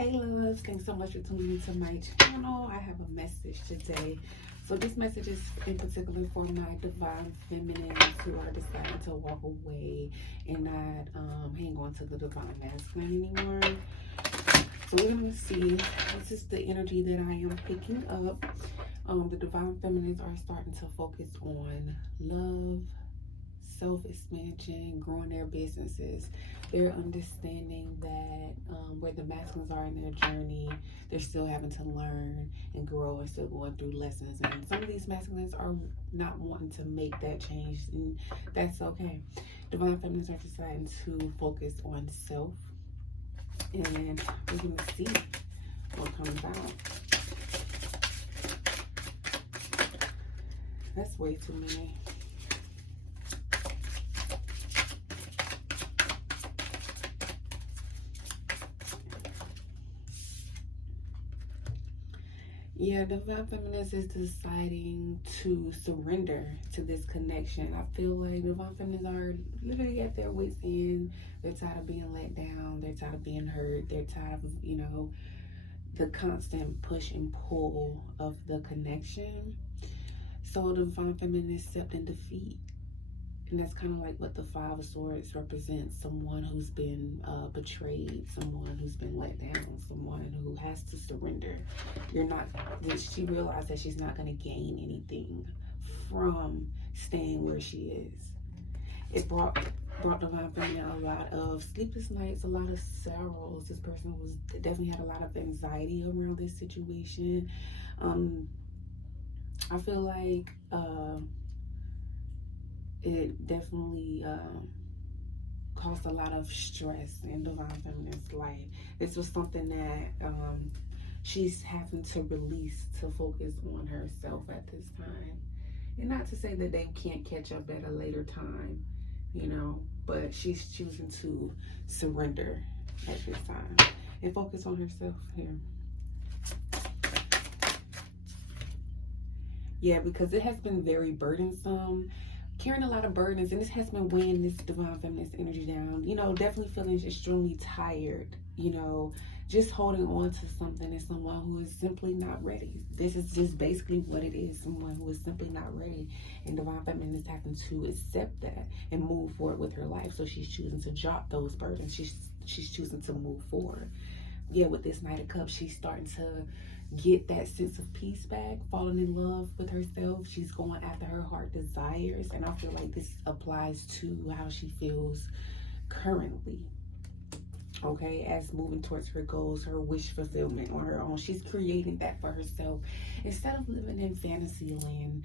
Hey loves, thanks so much for tuning into my channel. I have a message today. So this message is in particular for my divine feminines who are deciding to walk away and not hang on to the divine masculine anymore. So we're going to see, this is the energy that I am picking up. The divine feminines are starting to focus on love, self-expansion, growing their businesses. They're understanding that where the masculines are in their journey, they're still having to learn and grow and still going through lessons. And some of these masculines are not wanting to make that change, and that's okay. Divine feminines are deciding to focus on self, and we're going to see what comes out. That's way too many. Yeah, divine feminines is deciding to surrender to this connection. I feel like divine feminines are literally at their wits' end. They're tired of being let down. They're tired of being hurt. They're tired of, the constant push and pull of the connection. So the divine feminine is accepting defeat. And that's kind of like what the Five of Swords represents. Someone who's been betrayed, someone who's been let down, someone who has to surrender. She realized that she's not going to gain anything from staying where she is. It brought divine feminine a lot of sleepless nights, a lot of sorrows. This person definitely had a lot of anxiety around this situation. I feel like it definitely caused a lot of stress in divine feminine's life. This was something that she's having to release to focus on herself at this time. And not to say that they can't catch up at a later time, but she's choosing to surrender at this time and focus on herself here. Yeah, because it has been very burdensome, carrying a lot of burdens, and this has been weighing this divine feminine energy down. Definitely feeling extremely tired, just holding on to something and someone who is simply not ready. This is just basically what it is, someone who is simply not ready. And divine feminine is having to accept that and move forward with her life. So she's choosing to drop those burdens. She's choosing to move forward. Yeah, with this Knight of Cups, she's starting to get that sense of peace back, falling in love with herself. She's going after her heart desires, and I feel like this applies to how she feels currently, okay, as moving towards her goals, her wish fulfillment on her own. She's creating that for herself instead of living in fantasy land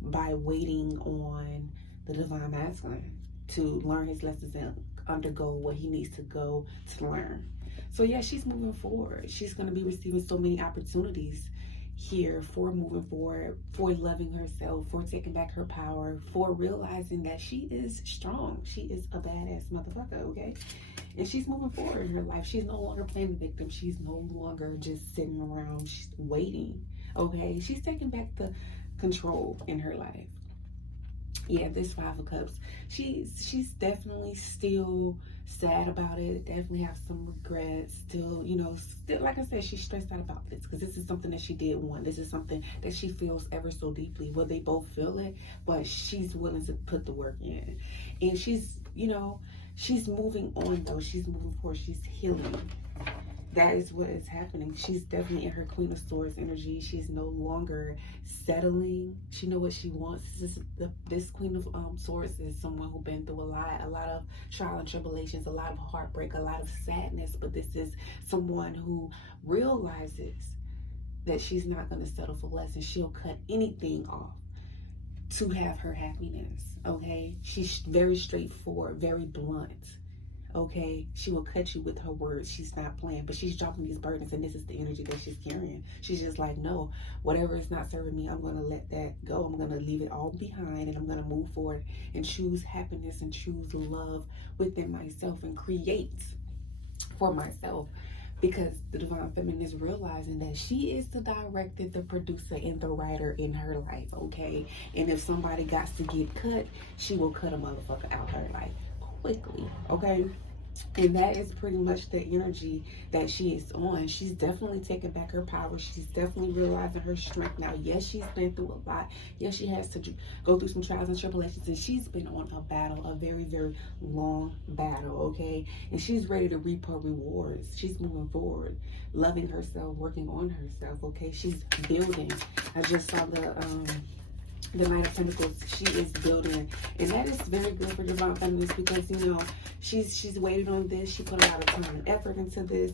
by waiting on the divine masculine to learn his lessons and undergo what he needs to go to learn. So yeah, she's moving forward. She's going to be receiving so many opportunities here for moving forward, for loving herself, for taking back her power, for realizing that she is strong. She is a badass motherfucker, okay? And she's moving forward in her life. She's no longer playing the victim. She's no longer just sitting around waiting, okay? She's taking back the control in her life. Yeah, this Five of Cups, she's definitely still sad about it, definitely have some regrets, still, like I said, she's stressed out about this because this is something that she did want. This is something that she feels ever so deeply. Well, they both feel it, but she's willing to put the work in. And she's moving on though. She's moving forward. She's healing. That is what is happening. She's definitely in her Queen of Swords energy. She's no longer settling. She knows what she wants. This Queen of Swords is someone who's been through a lot of trial and tribulations, a lot of heartbreak, a lot of sadness. But this is someone who realizes that she's not going to settle for less, and she'll cut anything off to have her happiness, okay? She's very straightforward, very blunt. Okay, she will cut you with her words. She's not playing, but she's dropping these burdens, and this is the energy that she's carrying. She's just like, no, whatever is not serving me, I'm going to let that go. I'm going to leave it all behind, and I'm going to move forward and choose happiness and choose love within myself and create for myself, because the divine feminine is realizing that she is the director, the producer, and the writer in her life, okay? And if somebody got to get cut, she will cut a motherfucker out her life quickly, okay? And that is pretty much the energy that she is on. She's definitely taking back her power. She's definitely realizing her strength now. Yes, she's been through a lot. Yes, she has to go through some trials and tribulations. And she's been on a battle, a very, very long battle, okay? And she's ready to reap her rewards. She's moving forward, loving herself, working on herself, okay? She's building. I just saw the Knight of Pentacles. She is building, and that is very good for divine feminists, because you know she's waited on this. She put a lot of time and effort into this.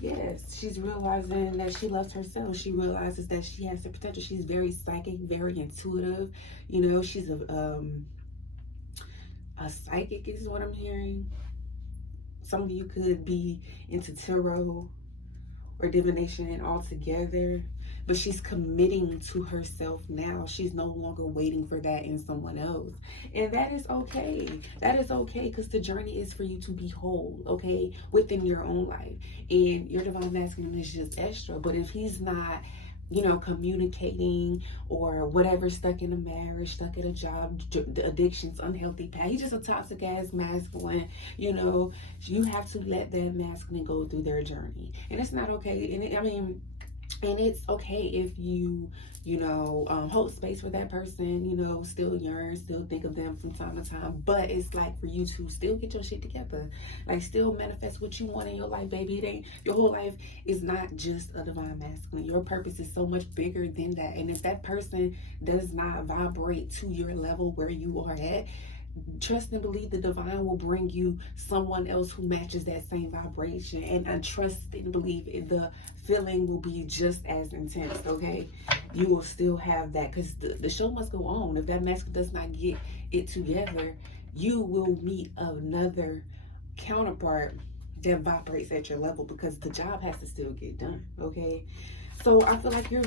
Yes, she's realizing that she loves herself. She realizes that she has the potential. She's very psychic, very intuitive. You know, she's a psychic is what I'm hearing. Some of you could be into tarot or divination altogether, but she's committing to herself now. She's no longer waiting for that in someone else, and that is okay. That is okay, because the journey is for you to be whole, okay, within your own life. And your divine masculine is just extra, but if he's not, you know, communicating or whatever, stuck in a marriage, stuck in a job, addictions, unhealthy path, he's just a toxic ass masculine, you know, you have to let that masculine go through their journey. And it's not okay. And it's okay if you know, hold space for that person, you know, still yearn, still think of them from time to time. But it's like for you to still get your shit together, like still manifest what you want in your life, baby. It ain't, your whole life is not just a divine masculine. Your purpose is so much bigger than that. And if that person does not vibrate to your level where you are at, trust and believe the divine will bring you someone else who matches that same vibration, and I trust and believe the feeling will be just as intense, okay? You will still have that, because the show must go on. If that masculine does not get it together, you will meet another counterpart that vibrates at your level, because the job has to still get done, okay? So I feel like you're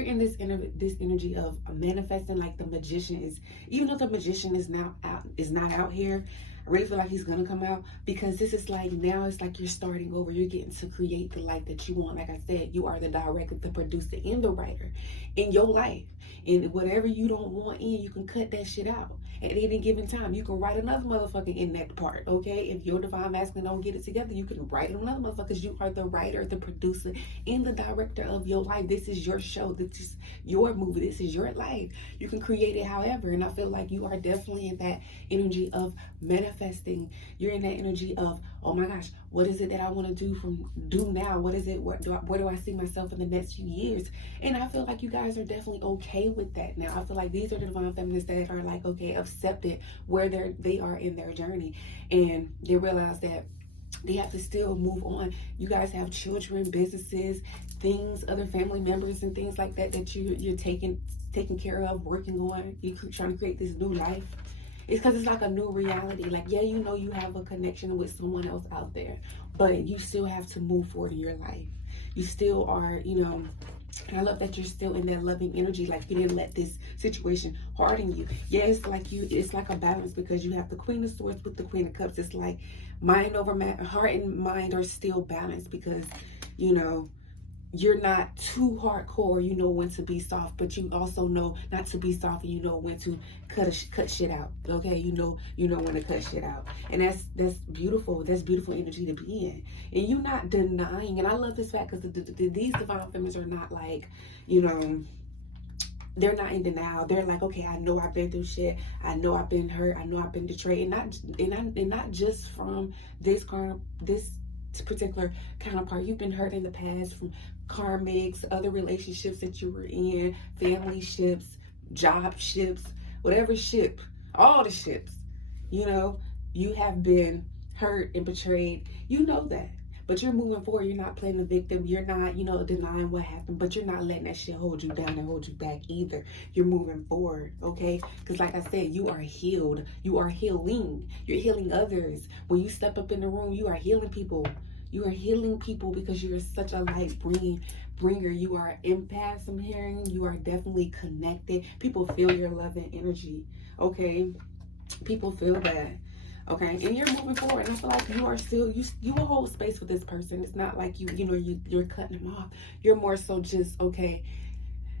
in this energy of manifesting, like the magician is, even though the magician is not out here, I really feel like he's gonna come out, because this is like, now it's like you're starting over. You're getting to create the life that you want. Like I said, you are the director, the producer, and the writer in your life. And whatever you don't want in, you can cut that shit out. At any given time, you can write another motherfucker in that part, okay? If your divine masculine don't get it together, you can write another motherfucker, because you are the writer, the producer, and the director of your life. This is your show. This is your movie. This is your life. You can create it however. And I feel like you are definitely in that energy of manifesting. You're in that energy of, oh my gosh, what is it that I want to do now? What is it? Where do I see myself in the next few years? And I feel like you guys are definitely okay with that now. I feel like these are the divine feminists that are like, okay, accepted where they are in their journey, and they realize that they have to still move on. You guys have children, businesses, things, other family members, and things like that you're taking care of, working on. You're trying to create this new life. It's because it's like a new reality. Like, yeah, you know, you have a connection with someone else out there, but you still have to move forward in your life. You still are, you know, and I love that you're still in that loving energy. Like, you didn't let this situation harden you. Yeah, it's like a balance, because you have the Queen of Swords with the Queen of Cups. It's like mind over matter, heart and mind are still balanced, because, you know, you're not too hardcore. You know when to be soft, but you also know not to be soft, and you know when to cut shit out. Okay, you know when to cut shit out, and that's beautiful. That's beautiful energy to be in, and you're not denying. And I love this fact, because these divine feminists are not like, you know, they're not in denial. They're like, okay, I know I've been through shit. I know I've been hurt. I know I've been betrayed, and not just from this particular counterpart. You've been hurt in the past from karmics, other relationships that you were in, family ships, job ships, whatever ship, all the ships, you know, you have been hurt and betrayed. You know that, but you're moving forward. You're not playing the victim. You're not, you know, denying what happened, but you're not letting that shit hold you down and hold you back either. You're moving forward, okay? Because like I said, you are healed. You are healing. You're healing others. When you step up in the room, you are healing people. You are healing people, because you are such a light bringer. You are empaths, I'm hearing. You are definitely connected. People feel your love and energy, okay? People feel that, okay? And you're moving forward, and I feel like you are still, you will hold space for this person. It's not like you're cutting them off. You're more so just, okay,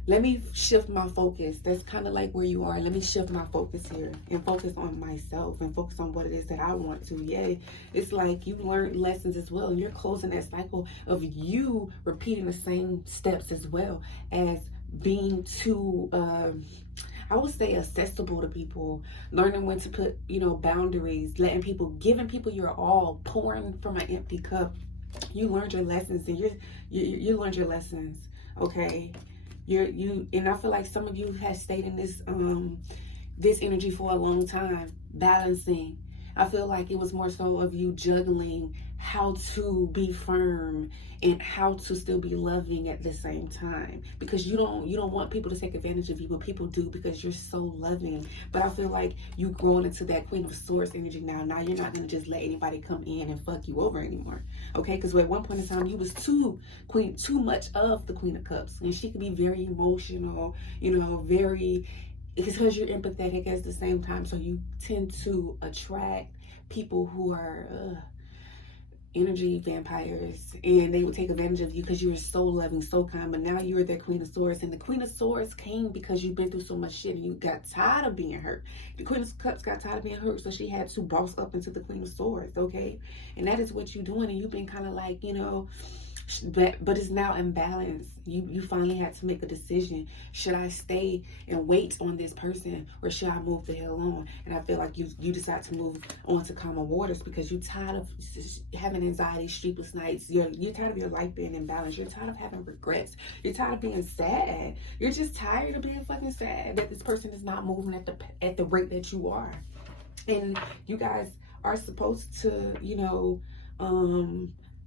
let me shift my focus. That's kind of like where you are. Let me shift my focus here and focus on myself and focus on what it is that I want to. Yay. It's like you learned lessons as well. And you're closing that cycle of you repeating the same steps as well as being too, I would say, accessible to people, learning when to put, boundaries, letting people, giving people your all, pouring from an empty cup. You learned your lessons, and you learned your lessons. Okay. And I feel like some of you have stayed in this energy for a long time, balancing. I feel like it was more so of you juggling how to be firm and how to still be loving at the same time, because you don't want people to take advantage of you, but people do because you're so loving. But I feel like you growing into that Queen of Swords energy now you're not going to just let anybody come in and fuck you over anymore. Okay, because at one point in time you was too much of the Queen of Cups, and she could be very emotional, very, because you're empathetic at the same time, so you tend to attract people who are energy vampires, and they will take advantage of you because you were so loving, so kind. But now you're their Queen of Swords, and the Queen of Swords came because you've been through so much shit and you got tired of being hurt. The Queen of Cups got tired of being hurt, so she had to boss up into the Queen of Swords. Okay, and that is what you're doing, and you've been kind of like, but it's now imbalanced. You finally had to make a decision. Should I stay and wait on this person, or should I move the hell on? And I feel like you decide to move on to calmer waters because you're tired of having anxiety, sleepless nights. You're tired of your life being imbalanced. You're tired of having regrets. You're tired of being sad. You're just tired of being fucking sad that this person is not moving at the rate that you are. And you guys are supposed to,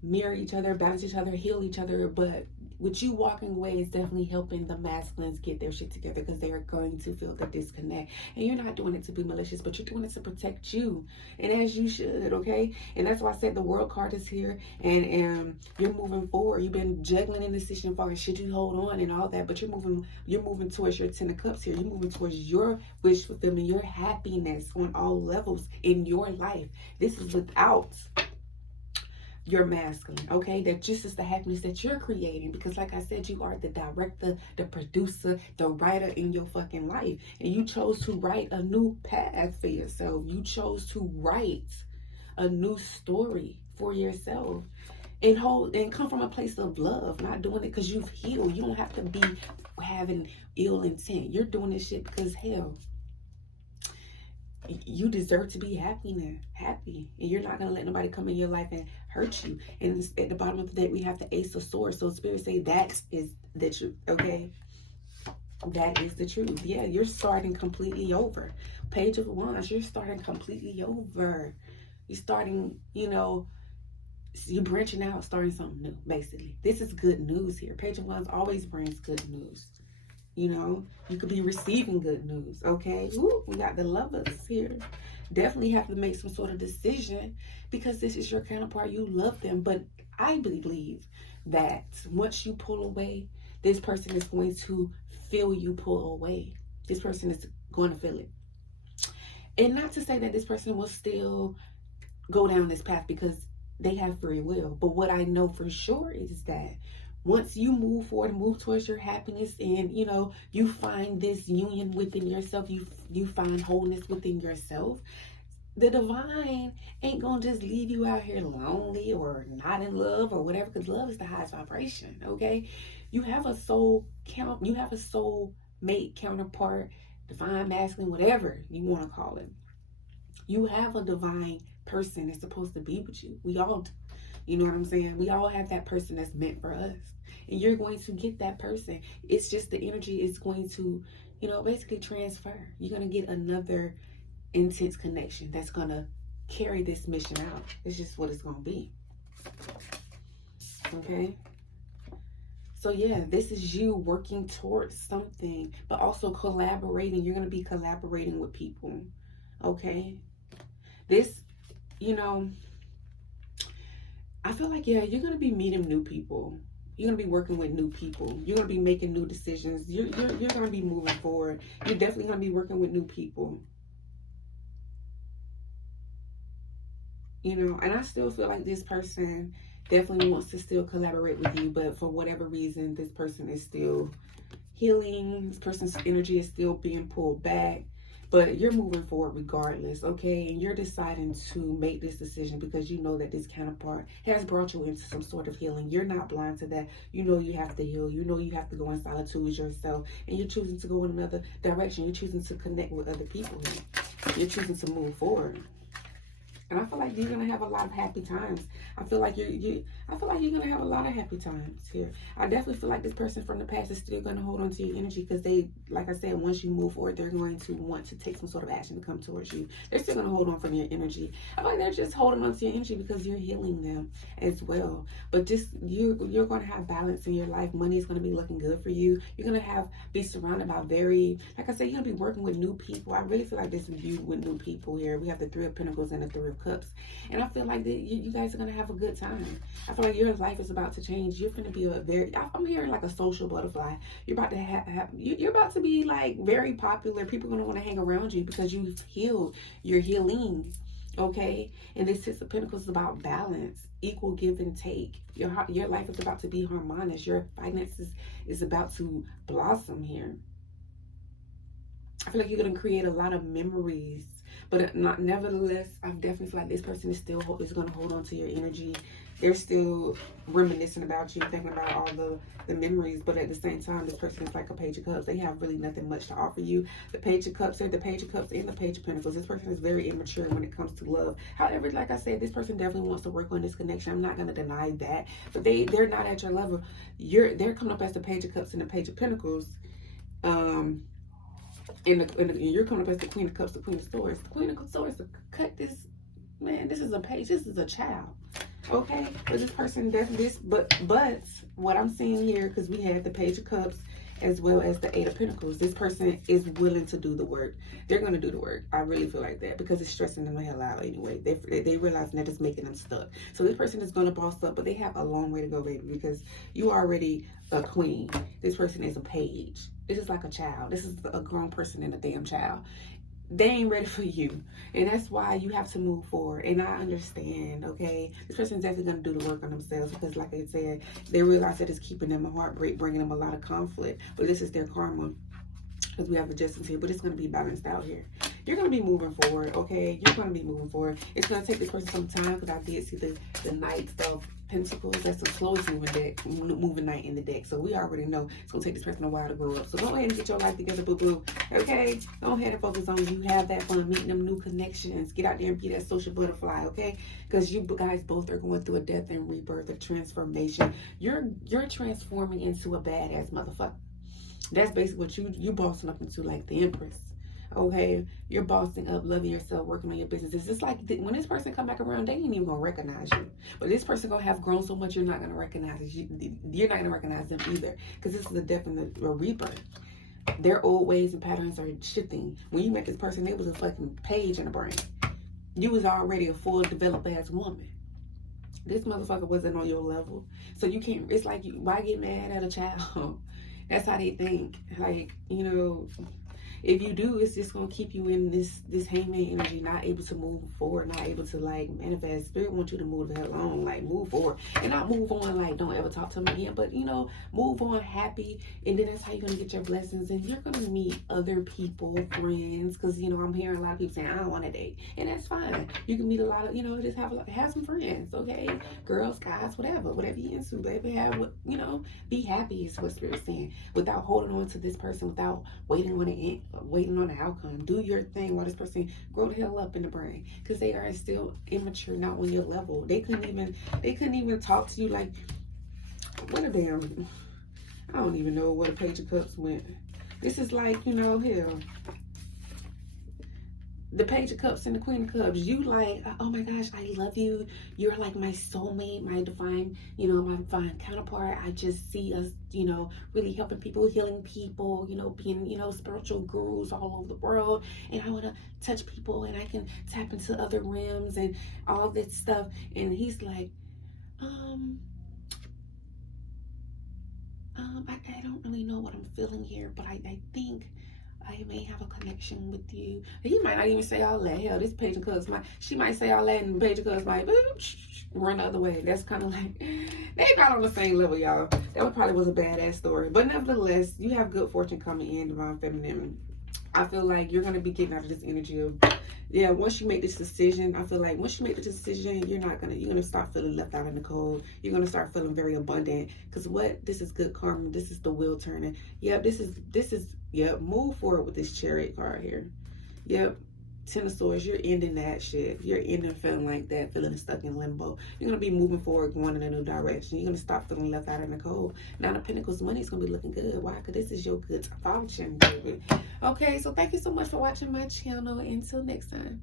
mirror each other, balance each other, heal each other. But with you walking away is definitely helping the masculines get their shit together, because they are going to feel the disconnect. And you're not doing it to be malicious, but you're doing it to protect you, and as you should. Okay, and that's why I said the World card is here, and you're moving forward. You've been juggling in the decision for should you hold on and all that, but you're moving towards your 10 of Cups here. You're moving towards your wish fulfillment, your happiness on all levels in your life. This is without your masculine, okay? That just is the happiness that you're creating, because like I said, you are the director, the producer, the writer in your fucking life, and you chose to write a new path for yourself. You chose to write a new story for yourself, and come from a place of love, not doing it because you've healed. You don't have to be having ill intent. You're doing this shit because, hell, you deserve to be happy now, and you're not gonna let nobody come in your life and hurt you. And at the bottom of the deck, we have the Ace of Swords. So Spirit say that is the truth. Okay, that is the truth. Yeah, you're starting completely over. Page of Wands, you're starting completely over. You're starting, you're branching out, starting something new. Basically, this is good news here. Page of Wands always brings good news. You could be receiving good news, okay? Ooh, we got the Lovers here. Definitely have to make some sort of decision, because this is your counterpart. You love them, but I believe that once you pull away, this person is going to feel you pull away. This person is going to feel it. And not to say that this person will still go down this path, because they have free will. But what I know for sure is that once you move forward and move towards your happiness, and you find this union within yourself, you find wholeness within yourself, the divine ain't gonna just leave you out here lonely or not in love or whatever, because love is the highest vibration. Okay, you have a soul mate, counterpart, divine masculine, whatever you want to call it. You have a divine person that's supposed to be with you. We all do. You know what I'm saying? We all have that person that's meant for us. And you're going to get that person. It's just the energy is going to, basically transfer. You're going to get another intense connection that's going to carry this mission out. It's just what it's going to be. Okay? So yeah, this is you working towards something, but also collaborating. You're going to be collaborating with people. Okay? This, I feel like, yeah, you're going to be meeting new people. You're going to be working with new people. You're going to be making new decisions. You're going to be moving forward. You're definitely going to be working with new people. And I still feel like this person definitely wants to still collaborate with you, but for whatever reason, this person is still healing. This person's energy is still being pulled back. But you're moving forward regardless, okay? And you're deciding to make this decision because you know that this counterpart has brought you into some sort of healing. You're not blind to that. You know you have to heal. You know you have to go in solitude with yourself. And you're choosing to go in another direction. You're choosing to connect with other people. You're choosing to move forward. And I feel like you're gonna have a lot of happy times. I feel like I feel like you're gonna have a lot of happy times here. I definitely feel like this person from the past is still gonna hold on to your energy because they, like I said, once you move forward, they're going to want to take some sort of action to come towards you. They're still gonna hold on from your energy. I feel like they're just holding on to your energy because you're healing them as well. But just you're gonna have balance in your life. Money is gonna be looking good for you. You're gonna be surrounded by like I said, you're gonna be working with new people. I really feel like this is you with new people here. We have the Three of Pentacles and the Three of Cups. And I feel like that you guys are going to have a good time. I feel like your life is about to change. You're going to be I'm hearing like a social butterfly. You're about to you're about to be like very popular. People are going to want to hang around you because you've healed. You're healing. Okay? And this Six of Pentacles is about balance, equal give and take. Your life is about to be harmonious. Your finances is about to blossom here. I feel like you're going to create a lot of memories. But nevertheless, I definitely feel like this person is going to hold on to your energy. They're still reminiscing about you, thinking about all the memories. But at the same time, this person is like a Page of Cups. They have really nothing much to offer you. The Page of Cups and the Page of Pentacles. This person is very immature when it comes to love. However, like I said, this person definitely wants to work on this connection. I'm not going to deny that. But they're not at your level. They're coming up as the Page of Cups and the Page of Pentacles. And you're coming up as the Queen of Cups, the Queen of Swords. The Queen of Swords, cut this, man, this is a child. Okay? But this person but what I'm seeing here, because we have the Page of Cups as well as the Eight of Pentacles, this person is willing to do the work. They're going to do the work. I really feel like that because it's stressing them the hell out anyway. They realize that it's making them stuck. So this person is going to boss up, but they have a long way to go, baby, because you are already a queen. This person is a page. This is like a child. This is a grown person and a damn child. They ain't ready for you. And that's why you have to move forward. And I understand, okay? This person's definitely going to do the work on themselves because, like I said, they realize that it's keeping them a heartbreak, bringing them a lot of conflict. But this is their karma because we have adjustments here. But it's going to be balanced out here. You're going to be moving forward, okay? You're going to be moving forward. It's going to take this person some time because I did see the Knight of Pentacles. That's the slowest moving knight in the deck. So we already know it's going to take this person a while to grow up. So go ahead and get your life together, boo-boo. Okay? Go ahead and focus on you. Have that fun, meeting them new connections. Get out there and be that social butterfly, okay? Because you guys both are going through a death and rebirth, a transformation. You're transforming into a badass motherfucker. That's basically what you bossing up into, like the Empress. Okay, you're bossing up, loving yourself, working on your business. It's just like when this person come back around, they ain't even gonna recognize you. But this person gonna have grown so much, you're not gonna recognize it. You're not gonna recognize them either, because this is a death and a rebirth. Their old ways and patterns are shifting. When you met this person, they was a fucking page in the brain. You was already a full developed ass woman. This motherfucker wasn't on your level, so you can't. It's like, why get mad at a child? That's how they think. Like, you know. If you do, it's just going to keep you in this hangman energy, not able to move forward, not able to, like, manifest. Spirit wants you to move the hell on, like, move forward. And not move on, like, don't ever talk to me again. But, you know, move on happy. And then that's how you're going to get your blessings. And you're going to meet other people, friends. Because, you know, I'm hearing a lot of people saying, I don't want to date. And that's fine. You can meet a lot of, you know, just have some friends, okay? Girls, guys, whatever you into, baby. You know, be happy is what Spirit's saying. Without holding on to this person, without waiting on the end. Waiting on the outcome. Do your thing while this person grow the hell up in the brain, because they are still immature, not on your level. They couldn't even talk to you. Like, what a damn, I don't even know what a Page of Cups went. This is like, you know, hell, the Page of Cups and the Queen of Cups. You like, oh my gosh, I love you. You're like my soulmate, my divine, you know, my divine counterpart. I just see us, you know, really helping people, healing people, you know, being, you know, spiritual gurus all over the world. And I want to touch people and I can tap into other realms and all this stuff. And he's like, I don't really know what I'm feeling here, but I think I may have a connection with you. He might not even say all that. Hell, this Page of Cups she might say all that, and Page of Cups might run the other way. That's kind of like, They not on the same level, y'all. That probably was a badass story. But nevertheless, you have good fortune coming in, Divine Feminine. I feel like you're going to be getting out of this energy of, yeah, once you make this decision, I feel like once you make this decision, you're going to start feeling left out in the cold. You're going to start feeling very abundant. Because what? This is good karma. This is the wheel turning. Yep, yep, move forward with this Chariot card here. Yep. Ten of Swords, you're ending that shit. You're ending feeling like that, feeling stuck in limbo. You're going to be moving forward, going in a new direction. You're going to stop feeling left out in the cold. Nine of Pentacles, money is going to be looking good. Why? Because this is your good fortune, baby. Okay, so thank you so much for watching my channel. Until next time.